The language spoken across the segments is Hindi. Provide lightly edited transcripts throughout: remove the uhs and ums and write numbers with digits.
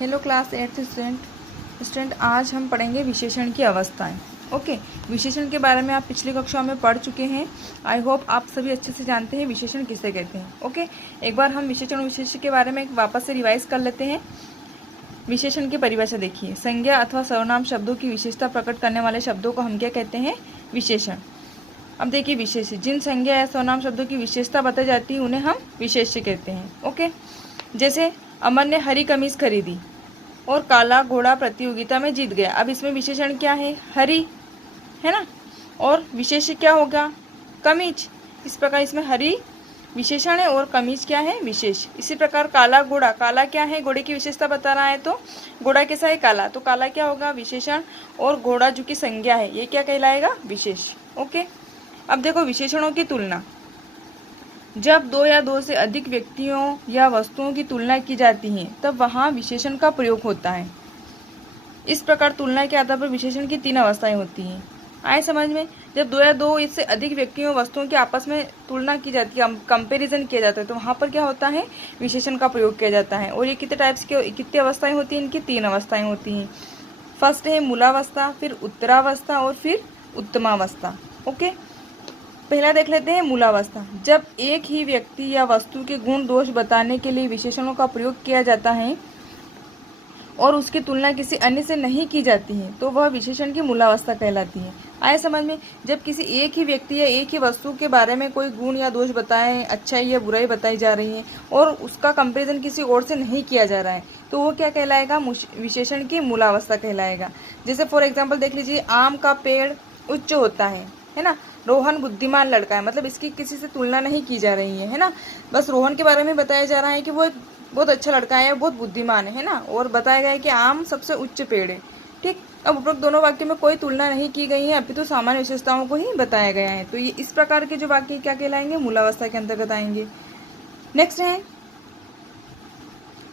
हेलो क्लास 8th स्टूडेंट आज हम पढ़ेंगे विशेषण की अवस्थाएं। ओके, विशेषण के बारे में आप पिछली कक्षाओं में पढ़ चुके हैं। आई होप आप सभी अच्छे से जानते हैं विशेषण किसे कहते हैं। ओके, एक बार हम विशेषण विशेष के बारे में वापस से रिवाइज कर लेते हैं। विशेषण की परिभाषा देखिए, संज्ञा अथवा सर्वनाम शब्दों की विशेषता प्रकट करने वाले शब्दों को हम क्या कहते हैं? विशेषण। अब देखिए, विशेष जिन संज्ञा या सर्वनाम शब्दों की विशेषता बताई जाती है उन्हें हम विशेष्य कहते हैं। ओके, जैसे अमन ने हरी कमीज खरीदी और काला घोड़ा प्रतियोगिता में जीत गया। अब इसमें विशेषण क्या है? हरी है ना, और विशेष्य क्या होगा? कमीज। इस प्रकार इसमें हरी विशेषण है और कमीज क्या है? विशेष। इसी प्रकार काला घोड़ा, काला क्या है? घोड़े की विशेषता बता रहा है, तो घोड़ा कैसा है? काला। तो काला क्या होगा? विशेषण। और घोड़ा जो कि संज्ञा है, ये क्या कहलाएगा? विशेष। ओके, अब देखो विशेषणों की तुलना। जब दो या दो से अधिक व्यक्तियों या वस्तुओं की तुलना की जाती है तब वहाँ विशेषण का प्रयोग होता है। इस प्रकार तुलना के आधार पर विशेषण की 3 अवस्थाएं होती हैं। आए समझ में? जब दो या दो इससे अधिक व्यक्तियों वस्तुओं की आपस में तुलना की जाती है, कंपैरिजन किया जाता है, तो वहाँ पर क्या होता है? विशेषण का प्रयोग किया जाता है। और ये कितने टाइप्स के, कितनी अवस्थाएं होती हैं? इनकी 3 अवस्थाएं होती हैं। फर्स्ट है मूलावस्था, फिर उत्तरावस्था और फिर उत्तमावस्था। ओके, पहला देख लेते हैं मूलावस्था। जब एक ही व्यक्ति या वस्तु के गुण दोष बताने के लिए विशेषणों का प्रयोग किया जाता है और उसकी तुलना किसी अन्य से नहीं की जाती है तो वह विशेषण की मूलावस्था कहलाती है। आए समझ में? जब किसी एक ही व्यक्ति या एक ही वस्तु के बारे में कोई गुण या दोष बताए, अच्छाई या बुराई बताई जा रही है और उसका कंपेरिजन किसी और से नहीं किया जा रहा है तो वो क्या कहलाएगा? विशेषण की मूलावस्था कहलाएगा। जैसे फॉर एग्जाम्पल देख लीजिए, आम का पेड़ उच्च होता है ना, रोहन बुद्धिमान लड़का है, मतलब इसकी किसी से तुलना नहीं की जा रही है ना, बस रोहन के बारे में बताया जा रहा है कि वो एक बहुत अच्छा लड़का है, बहुत बुद्धिमान है ना, और बताया गया है कि आम सबसे उच्च पेड़ है। ठीक, अब उपरोक्त दोनों वाक्य में कोई तुलना नहीं की गई है, अभी तो सामान्य विशेषताओं को ही बताया गया है। तो ये इस प्रकार के जो वाक्य क्या कहलाएंगे? मूलावस्था के अंतर्गत आएंगे। नेक्स्ट है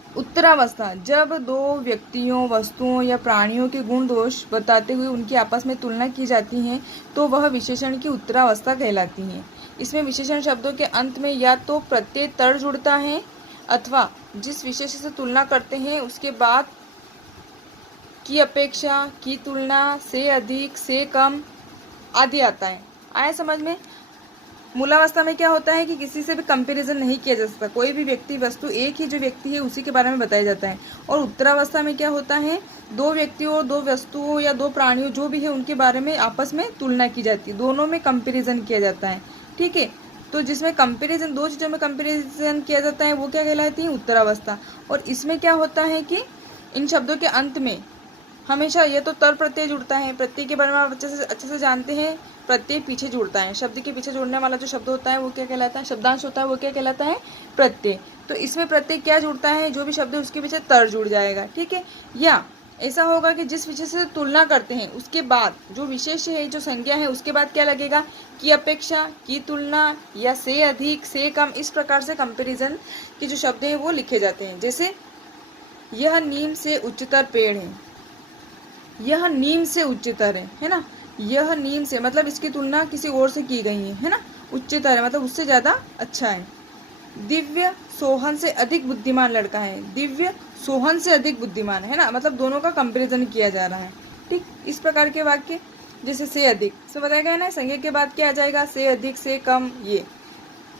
उत्तरावस्था। जब दो व्यक्तियों, वस्तुओं या प्राणियों के गुण दोष बताते हुए उनकी आपस में तुलना की जाती है तो वह विशेषण की उत्तरावस्था कहलाती है। इसमें विशेषण शब्दों के अंत में या तो प्रत्यय तर जुड़ता है अथवा जिस विशेष से तुलना करते हैं उसके बाद की अपेक्षा, की तुलना, से अधिक, से कम आदि आता है। आया समझ में? मूलावस्था में क्या होता है कि किसी से भी कंपैरिजन नहीं किया जा सकता, कोई भी व्यक्ति वस्तु, एक ही जो व्यक्ति है उसी के बारे में बताया जाता है। और उत्तरावस्था में क्या होता है? दो व्यक्तियों, दो वस्तुओं या दो प्राणियों जो भी है उनके बारे में आपस में तुलना की जाती है, दोनों में कंपैरिजन किया जाता है। ठीक है, तो जिसमें कंपैरिजन, दो चीज़ों में कंपैरिजन किया जाता है वो क्या कहलाती है? उत्तरावस्था। और इसमें क्या होता है कि इन शब्दों के अंत में हमेशा ये तो तर प्रत्यय जुड़ता है। प्रत्यय के बारे में आप अच्छे से जानते हैं, प्रत्यय पीछे जुड़ता है। शब्द के पीछे जुड़ने वाला जो शब्द होता है वो क्या कहलाता है? शब्दांश होता है, वो क्या कहलाता है? प्रत्यय। तो इसमें प्रत्यय क्या जुड़ता है? जो भी शब्द है उसके पीछे तर जुड़ जाएगा। ठीक है, या ऐसा होगा कि जिस विशेष से तुलना करते हैं उसके बाद जो विशेष है, जो संज्ञा है, उसके बाद क्या लगेगा? की अपेक्षा, की तुलना, या से अधिक, से कम। इस प्रकार से कंपेरिजन के जो शब्द हैं वो लिखे जाते हैं। जैसे यह नीम से उच्चतर पेड़ है, यह नीम से उच्चतर है ना, यह नीम से मतलब इसकी तुलना किसी और से की गई है ना, उच्चतर है मतलब उससे ज़्यादा अच्छा है। दिव्य सोहन से अधिक बुद्धिमान लड़का है, दिव्य सोहन से अधिक बुद्धिमान है ना, मतलब दोनों का कंपैरिजन किया जा रहा है। ठीक, इस प्रकार के वाक्य। जैसे से अधिक से बताया गया ना, संज्ञा के बाद क्या आ जाएगा? से अधिक, से कम। ये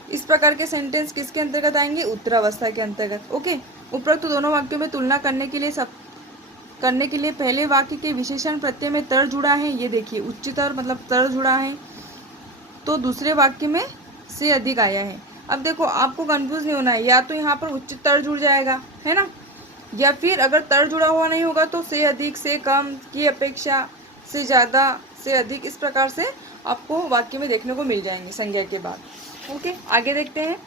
इस प्रकार के सेंटेंस किसके अंतर्गत आएंगे? उत्तरावस्था के अंतर्गत। ओके, उपरोक्त दोनों वाक्यों में तुलना करने के लिए पहले वाक्य के विशेषण प्रत्यय में तर जुड़ा है, ये देखिए उच्चतर मतलब तर जुड़ा है, तो दूसरे वाक्य में से अधिक आया है। अब देखो, आपको कंफ्यूज नहीं होना है, या तो यहाँ पर उच्चतर जुड़ जाएगा है ना, या फिर अगर तर जुड़ा हुआ नहीं होगा तो से अधिक, से कम, की अपेक्षा, से ज़्यादा, से अधिक। इस प्रकार से आपको वाक्य में देखने को मिल जाएंगे संज्ञा के बाद। ओके, आगे देखते हैं।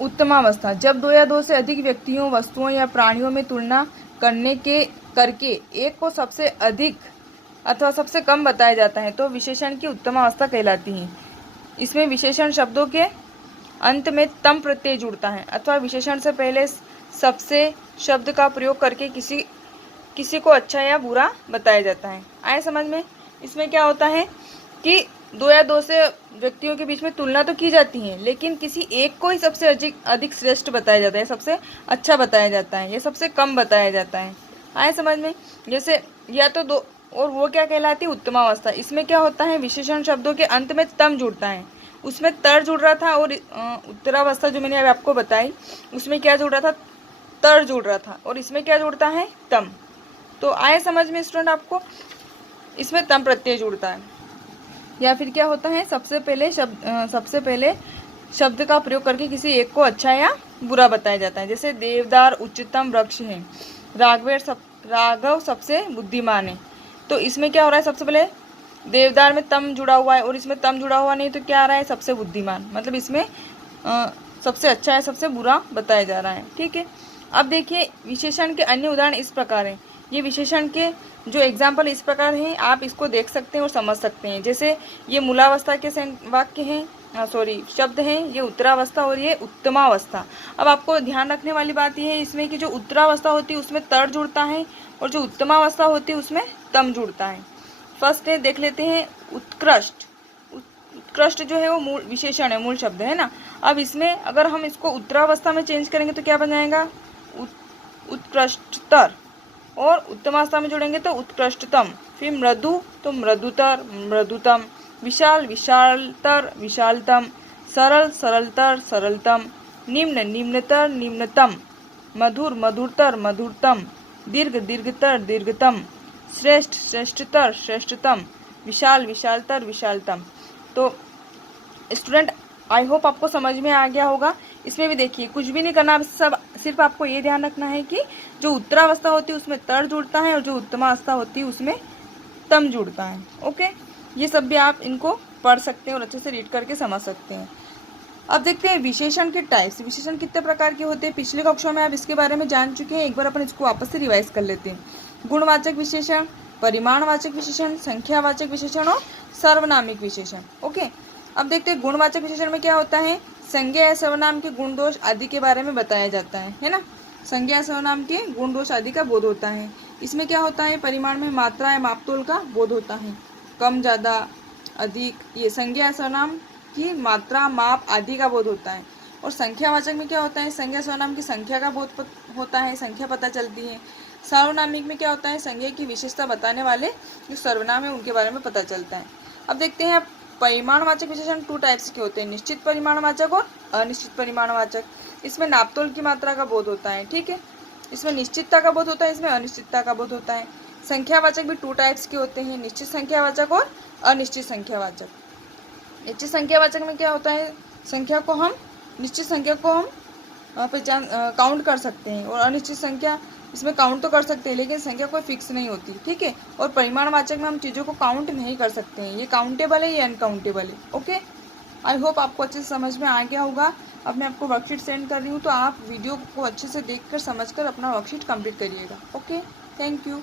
उत्तमावस्था। जब दो या दो से अधिक व्यक्तियों, वस्तुओं या प्राणियों में तुलना करके एक को सबसे अधिक अथवा सबसे कम बताया जाता है तो विशेषण की उत्तमावस्था कहलाती है। इसमें विशेषण शब्दों के अंत में तम प्रत्यय जुड़ता है अथवा विशेषण से पहले सबसे शब्द का प्रयोग करके किसी को अच्छा या बुरा बताया जाता है। आए समझ में? इसमें क्या होता है कि दो या दो से व्यक्तियों के बीच में तुलना तो की जाती है, लेकिन किसी एक को ही सबसे अधिक श्रेष्ठ बताया जाता है, सबसे अच्छा बताया जाता है, या सबसे कम बताया जाता है। आए समझ में? जैसे या तो दो, और वो क्या कहलाती है? उत्तमावस्था। इसमें क्या होता है? विशेषण शब्दों के अंत में तम जुड़ता है। उसमें तर जुड़ रहा था, और उत्तरावस्था जो मैंने अभी आपको बताई उसमें क्या जुड़ रहा था? तर जुड़ रहा था। और इसमें क्या जुड़ता है? तम। तो आए समझ में स्टूडेंट आपको? इसमें तम प्रत्यय जुड़ता है। या फिर क्या होता है? सबसे पहले शब्द का प्रयोग करके किसी एक को अच्छा या बुरा बताया जाता है। जैसे देवदार उच्चतम वृक्ष है, राघव सबसे बुद्धिमान है। तो इसमें क्या हो रहा है? सबसे पहले देवदार में तम जुड़ा हुआ है, और इसमें तम जुड़ा हुआ नहीं, तो क्या आ रहा है? सबसे बुद्धिमान। मतलब इसमें सबसे अच्छा है, सबसे बुरा बताया जा रहा है। ठीक है। अब देखिए विशेषण के अन्य उदाहरण इस प्रकार हैं। ये विशेषण के जो एग्जाम्पल इस प्रकार हैं, आप इसको देख सकते हैं और समझ सकते हैं। जैसे ये मूलावस्था के वाक्य हैं, शब्द हैं, ये उत्तरावस्था और ये उत्तमावस्था। अब आपको ध्यान रखने वाली बात यह है इसमें कि जो उत्तरावस्था होती है उसमें तर जुड़ता है, और जो उत्तमावस्था होती है उसमें तम जुड़ता है। फर्स्ट है, देख लेते हैं उत्कृष्ट। उत्कृष्ट जो है वो मूल विशेषण है, मूल शब्द है ना। अब इसमें अगर हम इसको उत्तरावस्था में चेंज करेंगे तो क्या बन जाएगा? उत्कृष्टतर। और उत्तमावस्था में जोड़ेंगे तो उत्कृष्टतम। फिर मृदु तो मृदुतर, मृदुतम। विशाल विशालतर, विशालतम। सरल सरलतर, सरलतम। निम्न निम्नतर, निम्नतम। मधुर मधुरतर, मधुरतम। दीर्घ दीर्घतर, दीर्घतम। श्रेष्ठ श्रेष्ठतर, श्रेष्ठतम। विशाल विशालतर, विशालतम। तो स्टूडेंट आई होप आपको समझ में आ गया होगा। इसमें भी देखिए कुछ भी नहीं करना, सब सिर्फ आपको ये ध्यान रखना है कि जो उत्तरावस्था होती है उसमें तर जुड़ता है, और जो उत्तमावस्था होती है उसमें तम जुड़ता है। ओके, ये सब भी आप इनको पढ़ सकते हैं और अच्छे से रीड करके समझ सकते हैं। अब देखते हैं विशेषण के टाइप्स। विशेषण कितने प्रकार के होते हैं? पिछले कक्षाओं में आप इसके बारे में जान चुके हैं। एक बार अपन इसको वापस से रिवाइज कर लेते हैं। गुणवाचक विशेषण, परिमाणवाचक विशेषण, संख्यावाचक विशेषण और सर्वनामिक विशेषण। ओके, अब देखते हैं गुणवाचक विशेषण में क्या होता है। संज्ञा या सर्वनाम के गुण दोष आदि के बारे में बताया जाता है ना। संज्ञा या सर्वनाम के गुण दोष आदि का बोध होता है। इसमें क्या होता है? परिमाण में मात्रा या मापतोल का बोध होता है, कम ज़्यादा अधिक। ये संज्ञा या सर्वनाम की मात्रा माप आदि का बोध होता है। और संख्यावाचक में क्या होता है? संज्ञा सर्वनाम की संख्या का बोध होता है, संख्या पता चलती है। सार्वनामिक में क्या होता है? संज्ञा की विशेषता बताने वाले जो सर्वनाम है उनके बारे में पता चलता है। अब देखते हैं परिमाणवाचक विशेषण 2 टाइप्स के होते हैं, निश्चित परिमाणवाचक और अनिश्चित परिमाणवाचक। इसमें नापतोल की मात्रा का बोध होता है। ठीक है, इसमें निश्चितता का बोध होता है, इसमें अनिश्चितता का बोध होता है। संख्यावाचक भी 2 टाइप्स के होते हैं, निश्चित संख्यावाचक और अनिश्चित संख्यावाचक। निश्चित संख्यावाचक में क्या होता है? निश्चित संख्या को हम पहचान काउंट कर सकते हैं, और अनिश्चित संख्या इसमें काउंट तो कर सकते हैं लेकिन संख्या कोई फिक्स नहीं होती। ठीक है, और परिमाणवाचक में हम चीज़ों को काउंट नहीं कर सकते हैं, ये काउंटेबल है, ये अनकाउंटेबल है। ओके, आई होप आपको अच्छे से समझ में आ गया होगा। अब मैं आपको वर्कशीट सेंड कर रही हूँ, तो आप वीडियो को अच्छे से देखकर समझकर अपना वर्कशीट कंप्लीट करिएगा। Okay, thank you.